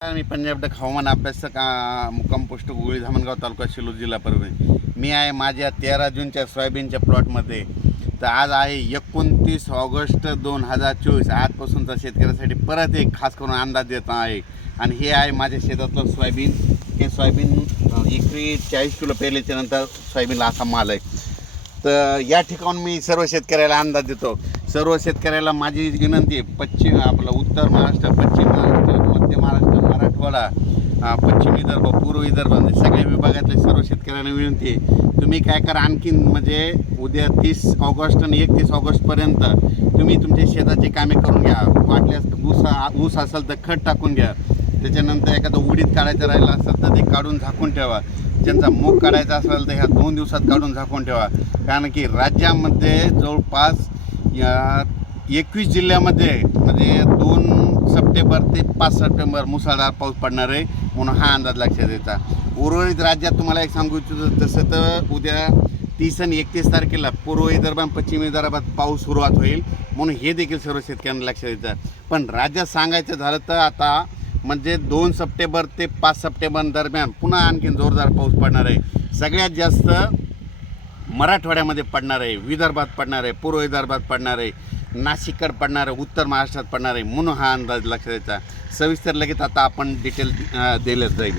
मी Punjab duck हवामान अभ्यासक मुक्काम पोस्ट गोळी धामणगाव तालुका शिरूर जिल्हा परभणी. मी आहे माझ्या 13 जूनच्या सोयाबीनच्या प्लॉटमध्ये. तर आज आहे 29 ऑगस्ट 2024. आजपासूनचा शेतकऱ्यासाठी परत एक खास करून अंदाज देत आहे. आणि हे आहे माझ्या शेतातलं सोयाबीन. हे सोयाबीन एकरी 40 किलो पेरल्याच्यानंतर सोयाबीनला असा माल आहे. तर या ठिकाणून मी सर्व शेतकऱ्याला अंदाज देतो. सर्व शेतकऱ्याला माझी विनंती आहे, उत्तर महाराष्ट्र, पश्चिम महाराष्ट्र, मध्य महाराष्ट्र, मराठवाडा, पश्चिम विदर्भ, पूर्व विदर्भ सगळ्या विभागातल्या सर्व शेतकऱ्यांना विनंती आहे, तुम्ही काय करा, आणखीन म्हणजे उद्या 30 ऑगस्ट आणि 31 ऑगस्टपर्यंत तुम्ही तुमच्या शेताची कामे करून घ्या. वाटल्यास ऊस असेल तर खत टाकून घ्या. त्याच्यानंतर एखादं उडीद काढायचं राहिलं असेल तर ते काढून झाकून ठेवा. ज्यांचा मूग काढायचा असेल तर ह्या 2 दिवसात काढून झाकून ठेवा. कारण की राज्यामध्ये जवळपास 21 जिल्ह्यामध्ये म्हणजे 2 सप्टेंबर ते 5 सप्टेंबर मुसळधार पाऊस पडणार आहे म्हणून हा अंदाज लक्षात येता. उर्वरित राज्यात तुम्हाला एक सांगू इच्छितो, तसं तर उद्या 30 आणि 31 तारखेला पूर्व विदर्भ आणि पश्चिम विदर्भात पाऊस सुरुवात होईल म्हणून हे देखील सर्व शेतकऱ्यांना लक्षात येतं. पण राज्यात सांगायचं झालं तर आता म्हणजे 2 सप्टेंबर ते 5 सप्टेंबर दरम्यान पुन्हा आणखीन जोरदार पाऊस पडणार आहे. सगळ्यात जास्त मराठवाड्यामध्ये पडणार आहे, विदर्भात पडणार आहे, पूर्व विदर्भात पडणार आहे, नाशिककडे पडणार आहे, उत्तर महाराष्ट्रात पडणार आहे म्हणून हा अंदाज लक्षात द्यायचा. सविस्तर लगेच आता आपण डिटेल दिलंच जाईल.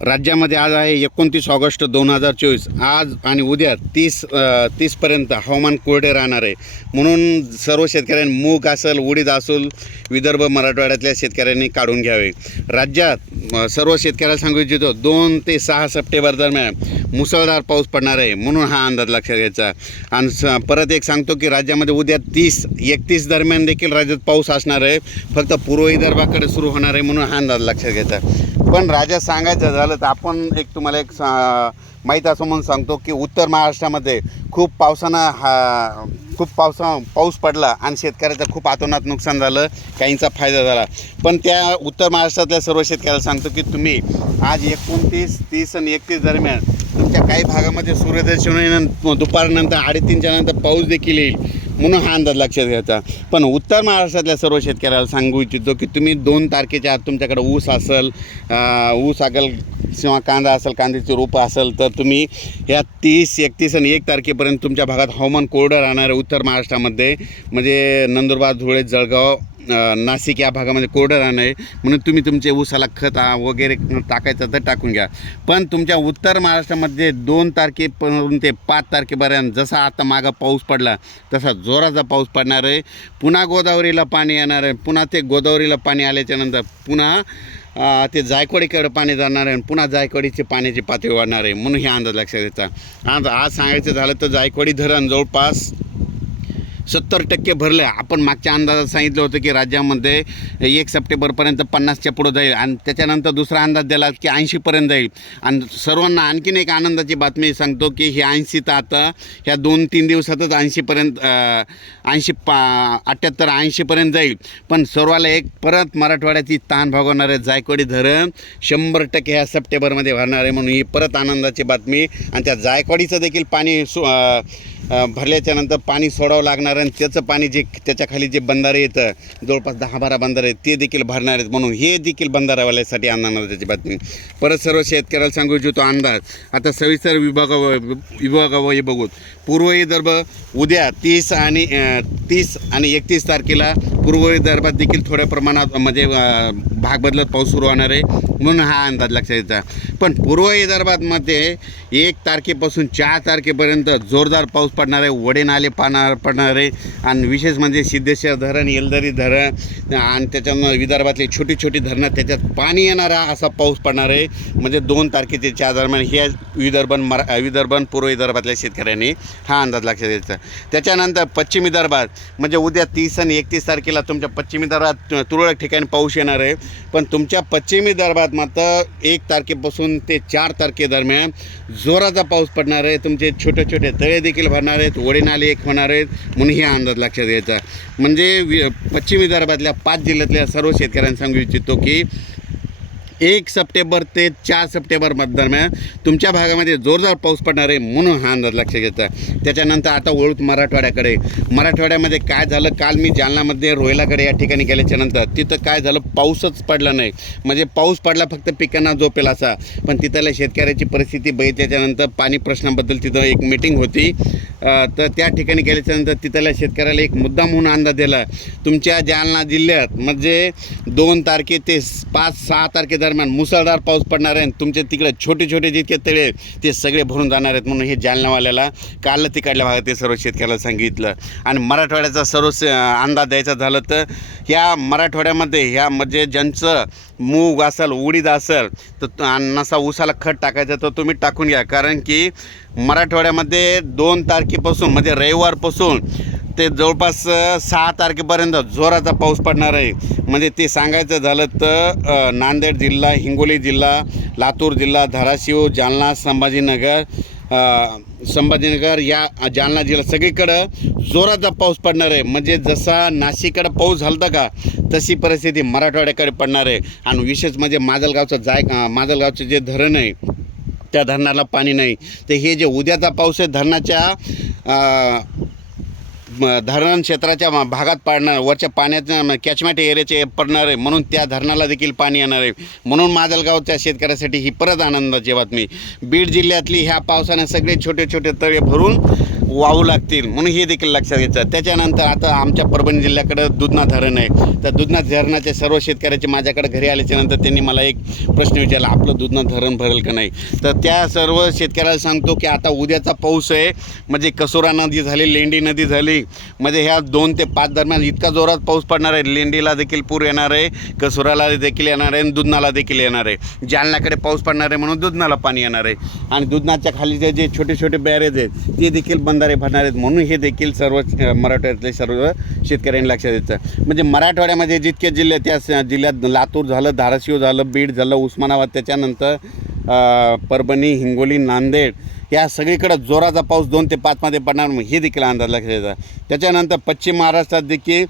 राज्यामध्ये आज आहे 29 ऑगस्ट 2024. आज आणि उद्या 30पर्यंत हवामान कोरडे राहणार आहे म्हणून सर्व शेतकऱ्यांनी मूग असेल, उडीद असेल, विदर्भ मराठवाड्यातल्या शेतकऱ्यांनी काढून घ्यावे. राज्यात सर्व शेतकऱ्याला सांगू इच्छितो 2 ते 6 सप्टेंबर दरम्यान मुसळधार पाऊस पडणार आहे म्हणून हा अंदाज लक्षात घ्यायचा. आणि परत एक सांगतो की राज्यामध्ये उद्या 30-31 दरम्यान देखील राज्यात पाऊस असणार आहे. फक्त पूर्व विदर्भाकडे सुरू होणार आहे म्हणून हा अंदाज लक्षात घ्यायचा. पण राज्यात सांगायचं झालं तर आपण तुम्हाला एक माहीत असं म्हणून सांगतो की उत्तर महाराष्ट्रामध्ये खूप पाऊस पडला आणि शेतकऱ्याचं खूप अतोनात नुकसान झालं, काहींचा फायदा झाला. पण त्या उत्तर महाराष्ट्रातल्या सर्व शेतकऱ्याला सांगतो की तुम्ही आज 29, 30 आणि 31 दरम्यान तुमच्या काही भागामध्ये सूर्यदर्शन दुपारनंतर 3:30च्या नंतर पाऊस देखील येईल म्हणून हा अंदाज लक्षात घ्यायचा. पण उत्तर महाराष्ट्रातल्या सर्व शेतकऱ्याला सांगू इच्छितो की तुम्ही 2 तारखेच्या आत तुमच्याकडे ऊस असेल किंवा कांदा असेल, कांद्याची रोपं असेल तर तुम्ही ह्या 30, 31 आणि 1 तारखेपर्यंत तुमच्या भागात हवामान कोरडं राहणार आहे. उत्तर महाराष्ट्रामध्ये म्हणजे नंदुरबार, धुळे, जळगाव, नाशिक या भागामध्ये कोरडं राहणं आहे म्हणून तुम्ही तुमचे ऊसाला खत वगैरे टाकायचं तर टाकून घ्या. पण तुमच्या उत्तर महाराष्ट्रामध्ये 2 तारखेपासून ते 5 तारखेपर्यंत जसा आता मागं पाऊस पडला तसा जोराचा पाऊस पडणार आहे. पुन्हा गोदावरीला पाणी येणार आहे. पुन्हा ते गोदावरीला पाणी आल्याच्यानंतर पुन्हा ते जायकवाडीकडे पाणी जाणार आहे. पुन्हा जायकवाडीची पाण्याची पातळी वाढणार आहे म्हणून हे अंदाज लक्षात येतात. आज सांगायचं झालं तर जायकवाडी धरण जवळपास 70% भरलं. आपण मागच्या अंदाजात सांगितलं होतं की राज्यामध्ये 1 सप्टेंबरपर्यंत 50च्या पुढं जाईल आणि त्याच्यानंतर दुसरा अंदाज दिला की 80पर्यंत जाईल. आणि सर्वांना आणखीन एक आनंदाची बातमी सांगतो की ही 80 तर आता ह्या 2-3 दिवसातच 80पर्यंत 78-80पर्यंत जाईल. पण सर्वाला एक परत मराठवाड्याची ताण भागवणार आहे. जायकवाडी धरण 100% ह्या सप्टेंबरमध्ये भरणार आहे म्हणून ही परत आनंदाची बातमी. आणि त्या जायकवाडीचं देखील पाणी भरल्याच्यानंतर पाणी सोडावं लागणार आणि त्याचं पाणी जे त्याच्याखाली जे बंधारे येतं जवळपास 10-12 बंधारे आहेत ते देखील भरणार आहेत म्हणून हे देखील बंधारावाल्यासाठी आनंदाची बातमी. परत सर्व शेतकऱ्याला सांगू इच्छितो अंदाज आता सविस्तर विभागावर बघू. पूर्व विदर्भ उद्या 30 आणि 31 तारखेला पूर्व विदर्भात देखील थोड्या प्रमाणात म्हणजे भाग बदलत पाऊस सुरू होणार आहे म्हणून हा अंदाज लक्षात येतो. पण पूर्व विदर्भामध्ये 1 तारखेपासून 4 तारखेपर्यंत जोरदार पाऊस पडणार आहे. वडे नाले पडणार आहे आणि विशेष म्हणजे सिद्धेश्वर धरण, येलदरी धरण आणि त्याच्यानं विदर्भातली छोटी छोटी धरणं त्याच्यात पाणी येणारा असा पाऊस पडणार आहे. म्हणजे 2 तारखेचे 4 दरम्यान हे विदर्भ पूर्व विदर्भातल्या शेतकऱ्यांनी हा अंदाज लक्षात द्यायचा. त्याच्यानंतर पश्चिम विदर्भात म्हणजे उद्या 30 आणि 31 तारखेला तुमच्या पश्चिम विदर्भात तुरळक ठिकाणी पाऊस येणार आहे. पण तुमच्या पश्चिम विदर्भात मात्र 1 तारखेपासून ते 4 तारखेदरम्यान जोराचा पाऊस पडणार आहे. तुमचे छोटे छोटे तळे देखील भरणार आहेत, वडे नाले एक होणार आहेत म्हणून हे अंदाज लक्षात घ्यायचा. म्हणजे पश्चिम विदर्भातल्या 5 जिल्ह्यातल्या सर्व शेतकऱ्यांना सांगू इच्छितो की 1 सप्टेंबर ते 4 सप्टेंबर दरम्यान तुमच्या भागामध्ये जोरदार पाऊस पडणार आहे म्हणून हा अंदाज लक्षात घ्यायचा. त्याच्यानंतर आता वळूत मराठवाड्याकडे. मराठवाड्यामध्ये काय झालं, काल मी जालनामध्ये रोहिलाकडे या ठिकाणी गेल्याच्यानंतर तिथं काय झालं, पाऊसच पडला नाही. म्हणजे पाऊस पडला फक्त पिकांना झोपेल असा. पण तिथल्या शेतकऱ्याची परिस्थिती बघितल्याच्यानंतर पाणी प्रश्नाबद्दल तिथं एक मीटिंग होती. तर त्या ठिकाणी गेल्याच्यानंतर तिथल्या शेतकऱ्याला एक मुद्दा म्हणून अंदाज दिला, तुमच्या जालना जिल्ह्यात म्हणजे 2 तारखे ते 5-6 तारखेदरम्यान मुसळधार पाऊस पडणार आहे. तुमच्या तिकडे छोटे छोटे जितके तळे ते सगळे भरून जाणार आहेत म्हणून हे जालनावाल्याला काल तिकडल्या भागात ते सर्व शेतकऱ्याला सांगितलं. आणि मराठवाड्याचा सर्व अंदाज द्यायचा झालं तर ह्या मराठवाड्यामध्ये ह्या म्हणजे ज्यांचं मूग असेल, उडीद असेल तर नसा ऊसाला खत टाकायचं तर तुम्ही टाकून घ्या. कारण की मराठवाड्यामध्ये 2 तारखेपासून म्हणजे रविवारपासून ते जवळपास 6 तारखेपर्यंत जोराचा पाऊस पडणार आहे. म्हणजे ते सांगायचं झालं तर नांदेड जिल्हा, हिंगोली जिल्हा, लातूर जिल्हा, धाराशिव, जालना, संभाजीनगर या जालना जिल्हा सगळीकडं जोराचा पाऊस पडणार आहे. म्हणजे जसा नाशिककडं पाऊस झाला का तशी परिस्थिती मराठवाड्याकडे पडणार आहे. आणि विशेष म्हणजे माजलगावचं जे धरण आहे त्या धरणाला पाणी नाही. तर हे जे उद्याचा पाऊस आहे धरणाच्या धरण क्षेत्राच्या भागात पडणार, वरच्या पाण्याचं कॅचमेंट एरियाचे पडणार आहे म्हणून त्या धरणाला देखील पाणी येणार आहे. म्हणून माजलगावच्या शेतकऱ्यासाठी ही परत आनंदाची बातमी. बीड जिल्ह्यातली ह्या पावसाने सगळे छोटे छोटे तळे भरून वाहू लागतील म्हणून हे देखील लक्षात घ्यायचं. त्याच्यानंतर आता आमच्या परभणी जिल्ह्याकडं दुधना धरण आहे. तर दुधना धरणाच्या सर्व शेतकऱ्याचे माझ्याकडे घरी आल्याच्यानंतर त्यांनी मला एक प्रश्न विचारला, आपलं दुधना धरण भरेल का नाही. तर त्या सर्व शेतकऱ्याला सांगतो की आता उद्याचा पाऊस आहे म्हणजे कसोरा नदी झाली, लेंडी नदी झाली, म्हणजे ह्या 2 ते 5 दरम्यान इतका जोरात पाऊस पडणार आहे. लेंडीला देखील पूर येणार आहे, कसोराला देखील येणार आहे आणि दुधनाला देखील येणार आहे. जालन्याकडे पाऊस पडणार आहे म्हणून दुधनाला पाणी येणार आहे. आणि दुधनाच्या खालीचे जे छोटे छोटे बॅरेज आहेत ते देखील बंधारे भरणार आहेत म्हणून हे देखील सर्व मराठवाड्यातले सर्व शेतकऱ्यांनी लक्षात द्यायचं. म्हणजे मराठवाड्यामध्ये जितके जिल्हे त्या जिल्ह्यात लातूर झालं, धाराशिव झालं, बीड झालं, उस्मानाबाद, त्याच्यानंतर परभणी, हिंगोली, नांदेड या सगळीकडं जोराचा पाऊस 2 ते 5 पडणार हे देखील अंदाज लक्षात द्यायचा. त्याच्यानंतर पश्चिम महाराष्ट्रात देखील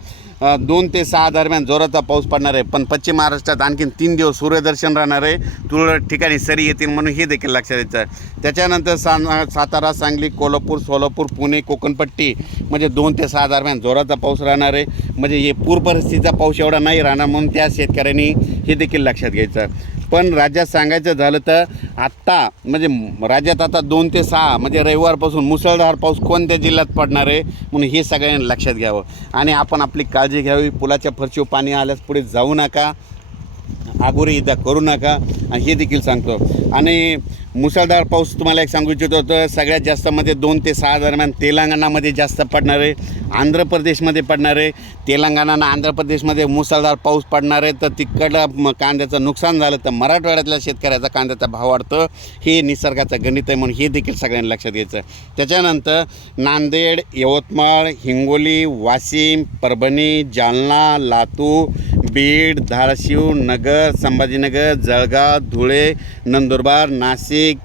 2 ते 6 दरम्यान जोराचा पाऊस पडणार आहे. पण पश्चिम महाराष्ट्रात आणखीन 3 दिवस सूर्यदर्शन राहणार आहे, तुरळक ठिकाणी सरी येतील म्हणून हे देखील लक्षात द्यायचं. त्याच्यानंतर सातारा, सांगली, कोल्हापूर, सोलापूर, पुणे, कोकणपट्टी म्हणजे 2 ते 6 दरम्यान जोराचा पाऊस राहणार आहे. म्हणजे हे पूर परिस्थितीचा पाऊस एवढा नाही राहणार म्हणून त्या शेतकऱ्यांनी हे देखील लक्षात घ्यायचं. पण राज्यात सांगायचं झालं तर आत्ता म्हणजे राज्यात आता 2 ते 6 म्हणजे रविवारपासून मुसळधार पाऊस कोणत्या जिल्ह्यात पडणार आहे म्हणून हे सगळ्यांनी लक्षात घ्यावं. आणि आपण आपली काळजी घ्यावी. पुलाच्या फरशीवर पाणी आल्यास पुढे जाऊ नका, आगोरी इजा करू नका आणि हे देखील सांगतो. आणि मुसळधार पाऊस तुम्हाला एक सांगू इच्छितो तर सगळ्यात जास्त म्हणजे 2 ते 6 दरम्यान तेलंगणामध्ये जास्त पडणार आहे, आंध्र प्रदेशमध्ये पडणार आहे. तेलंगणा आणि आंध्र प्रदेशमध्ये मुसळधार पाऊस पडणार आहे. तर तिकडं कांद्याचं नुकसान झालं तर मराठवाड्यातल्या शेतकऱ्याचा कांद्याचा भाव वाढतं. हे निसर्गाचं गणित आहे म्हणून हे देखील सगळ्यांनी लक्षात घ्यायचं. त्याच्यानंतर नांदेड, यवतमाळ, हिंगोली, वाशिम, परभणी, जालना, लातूर, बीड, धाराशिव, नगर, संभाजीनगर, जळगाव, धुळे, नंदुरबार, नाशिक,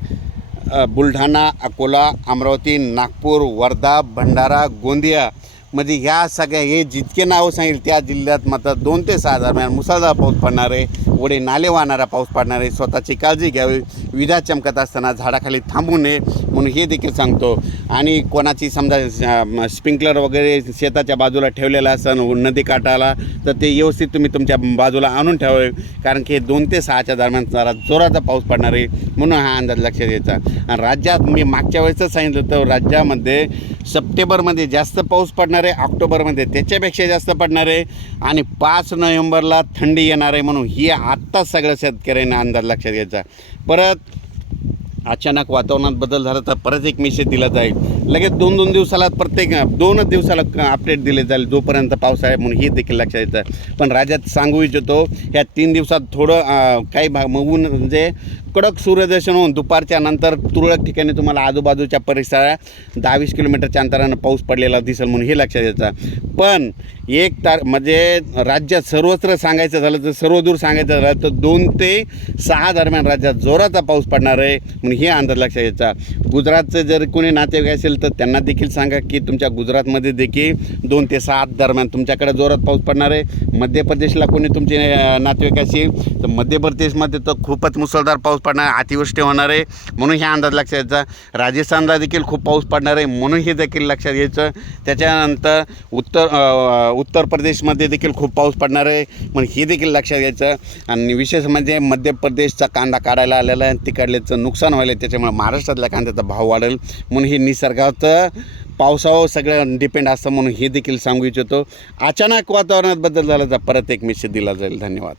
बुलढाणा, अकोला, अमरावती, नागपूर, वर्धा, भंडारा, गोंदिया म्हणजे ह्या सगळ्या हे जितके नावं सांगेल त्या जिल्ह्यात मात्र 2 ते 6 दरम्यान मुसळधार पाऊस पडणार आहे. ओढे नाले वाहणारा पाऊस पडणार आहे. स्वतःची काळजी घ्यावी. विजा चमकत असताना झाडाखाली थांबू नये म्हणून हे देखील सांगतो. आणि कोणाची समजा स्प्रिंकलर वगैरे शेताच्या बाजूला ठेवलेला असेल नदी काठाला तर ते व्यवस्थित तुम्ही तुमच्या बाजूला आणून ठेवावे. कारण की 2 ते 6च्या दरम्यान जरा जोराचा पाऊस पडणार आहे म्हणून हा अंदाज लक्षात घ्यायचा. आणि राज्यात मी मागच्या वेळेसच सांगितलं होतं राज्यामध्ये सप्टेंबरमध्ये जास्त पाऊस पडणार आहे, ऑक्टोबरमध्ये त्याच्यापेक्षा जास्त पडणार आहे आणि 5 नोव्हेंबरला थंडी येणार आहे म्हणून ही आत्ताच सगळ्या शेतकऱ्यांना अंदाज लक्षात घ्यायचा. परत अचानक वातावरणात बदल झाला तर परत एक मेसेज दिला जाईल. लगेच 2-2 दिवसाला प्रत्येक 2 दिवसाला अपडेट दिले जाईल जोपर्यंत पाऊस आहे म्हणून हे देखील लक्षात येतं. पण राज्यात सांगू इच्छितो ह्या 3 दिवसात थोडं काही भाग ऊन म्हणजे कडक सूर्यदर्शन होऊन दुपारच्या नंतर तुरळक ठिकाणी तुम्हाला आजूबाजूच्या परिसरात 10-20 किलोमीटरच्या अंतरानं पाऊस पडलेला दिसेल, म्हणून हे लक्षात घ्यायचं. पण म्हणजे राज्यात सर्वत्र सांगायचं झालं तर सर्वदूर सांगायचं झालं तर 2 ते 6 दरम्यान राज्यात जोराचा पाऊस पडणार आहे, म्हणून हे अंदाज लक्षात घ्यायचा. गुजरातचं जर कोणी नातेवाईक असेल तर त्यांना देखील सांगा की तुमच्या गुजरातमध्ये देखील 2 ते 6 दरम्यान तुमच्याकडे जोरात पाऊस पडणार आहे. मध्य प्रदेशला कोणी तुमचे नातेवाईक असेल तर मध्य प्रदेशमध्ये तर खूपच मुसळधार पाऊस पडणार आहे, अतिवृष्टी होणार आहे, म्हणून हे अंदाज लक्षात घ्यायचा. राजस्थानला देखील खूप पाऊस पडणार आहे, म्हणून हे देखील लक्षात घ्यायचं. त्याच्यानंतर उत्तर प्रदेशमध्ये देखील खूप पाऊस पडणार आहे, म्हणून हे देखील लक्षात घ्यायचं. आणि विशेष म्हणजे मध्य प्रदेशचा कांदा काढायला आलेला आहे, तिकडल्याचं नुकसान व्हायला आहे, त्याच्यामुळे महाराष्ट्रातल्या कांद्याचा भाव वाढेल, म्हणून हे निसर्गाचं पावसावर सगळं डिपेंड असतं, म्हणून हे देखील सांगू इच्छितो. अचानक वातावरणात बदल झाला तर परत एक मेसेज दिला जाईल. धन्यवाद.